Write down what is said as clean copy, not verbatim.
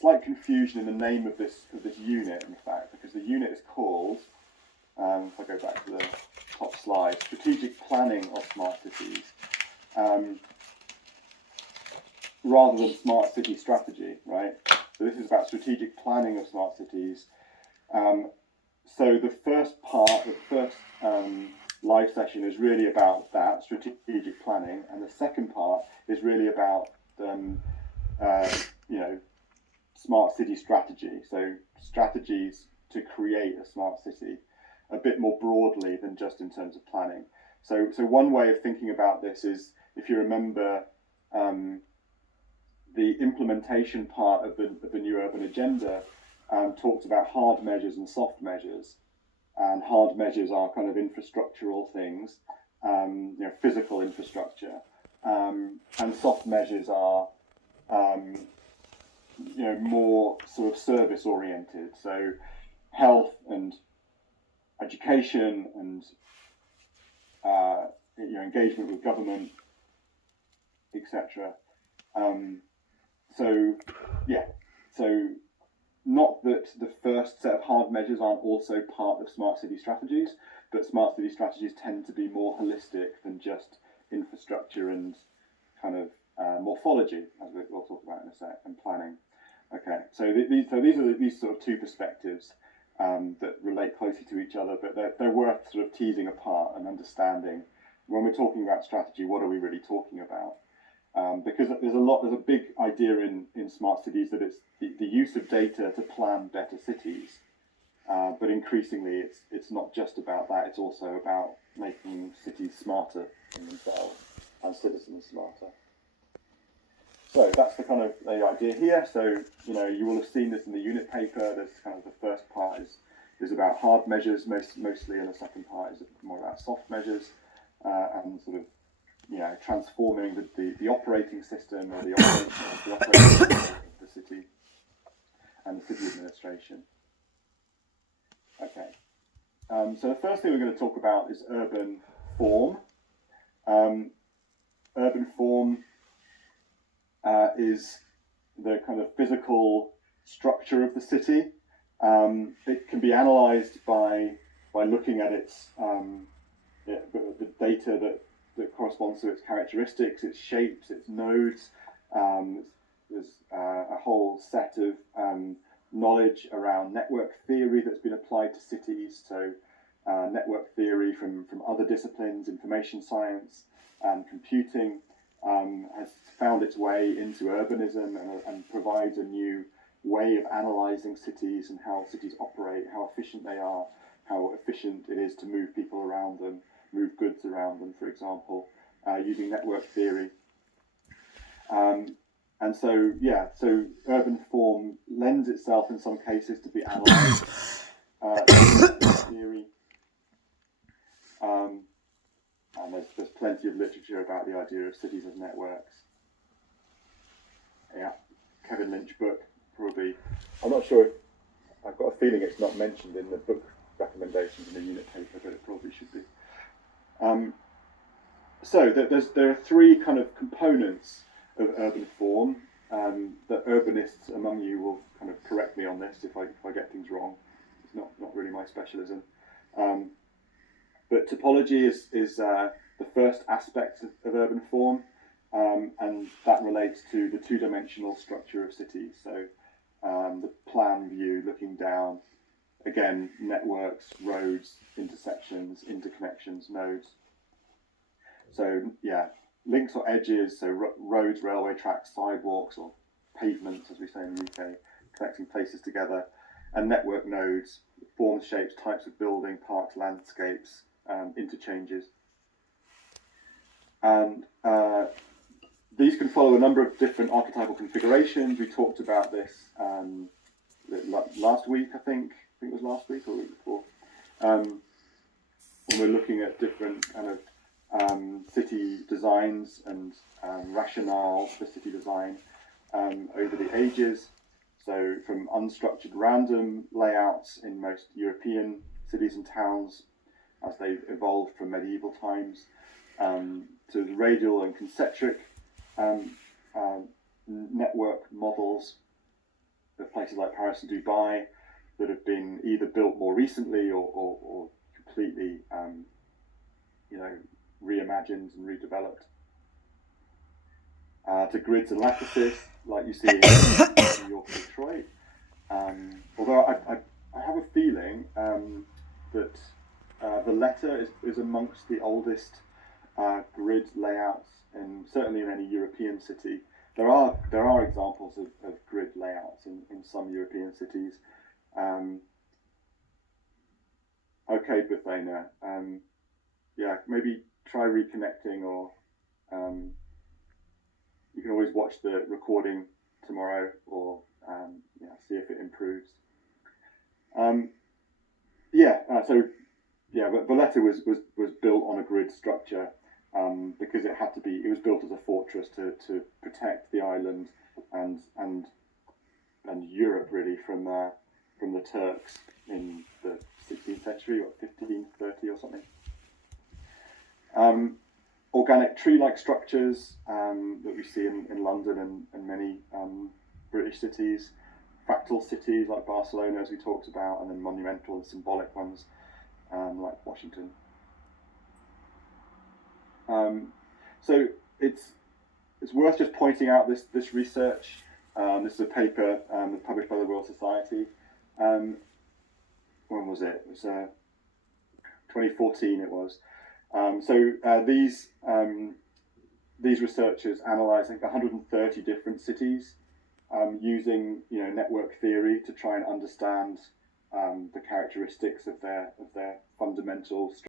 slight confusion in the name of this unit, in fact, because the unit is called, if I go back to the top slide, Strategic Planning of Smart Cities, rather than Smart City Strategy, right? So this is about strategic planning of smart cities. So the first part, the first live session is really about that, strategic planning, and the second part is really about smart city strategy. So strategies to create a smart city, a bit more broadly than just in terms of planning. So one way of thinking about this is, if you remember, the implementation part of the New Urban Agenda talks about hard measures and soft measures. And hard measures are kind of infrastructural things, physical infrastructure, and soft measures are, more sort of service oriented. So health and education and engagement with government, etc. So not that the first set of hard measures aren't also part of smart city strategies, but smart city strategies tend to be more holistic than just infrastructure and kind of morphology, as we'll talk about in a sec, and planning. Okay, so these are these sort of two perspectives that relate closely to each other, but they're worth sort of teasing apart and understanding. When we're talking about strategy, what are we really talking about? Because there's a big idea in smart cities that it's the use of data to plan better cities, but increasingly it's not just about that. It's also about making cities smarter in themselves and citizens smarter. So that's the kind of the idea here. So you will have seen this in the unit paper. There's kind of the first part is about hard measures mostly, and the second part is more about soft measures and sort of transforming the operating system or the operating system of the city and the city administration. Okay, so the first thing we're going to talk about is urban form. Urban form is the kind of physical structure of the city. It can be analysed by looking at its the data that corresponds to its characteristics, its shapes, its nodes. There's a whole set of knowledge around network theory that's been applied to cities. So network theory from other disciplines, information science and computing, has found its way into urbanism and provides a new way of analysing cities and how cities operate, how efficient they are, how efficient it is to move people around them, move goods around them, for example, using network theory. And so urban form lends itself in some cases to be analysed theory. And there's plenty of literature about the idea of cities as networks. Yeah, Kevin Lynch book, probably. I'm not sure if, I've got a feeling it's not mentioned in the book recommendations in the unit paper, but it probably should be. So there are three kind of components of urban form that urbanists among you will kind of correct me on this if I get things wrong. It's not really my specialism. But topology is the first aspect of urban form, and that relates to the two-dimensional structure of cities. So the plan view, looking down, again, networks, roads, intersections, interconnections, nodes. So links or edges, so roads, railway tracks, sidewalks, or pavements, as we say in the UK, connecting places together, and network nodes, forms, shapes, types of building, parks, landscapes, interchanges. And these can follow a number of different archetypal configurations. We talked about this last week, I think it was last week or the week before, when we're looking at different kind of city designs and rationale for city design over the ages. So from unstructured random layouts in most European cities and towns as they've evolved from medieval times, to the radial and concentric network models places like Paris and Dubai that have been either built more recently or completely, reimagined and redeveloped. To grids and lattices, like you see in New York and Detroit. Although I have a feeling that Valletta is amongst the oldest grid layouts, and certainly in any European city. There are examples of grid layouts in some European cities. Okay, Bethana. Maybe try reconnecting, or you can always watch the recording tomorrow, or see if it improves. But Valletta was built on a grid structure because it had to be. It was built as a fortress to protect the island and Europe really from the Turks in the 16th century, or 1530 or something. Organic tree-like structures that we see in London and many British cities, fractal cities like Barcelona, as we talked about, and then monumental and symbolic ones like Washington. So it's worth just pointing out this research. This is a paper published by the Royal Society. When was it? It was 2014. It was. These researchers analysed 130 different cities using network theory to try and understand the characteristics of their fundamental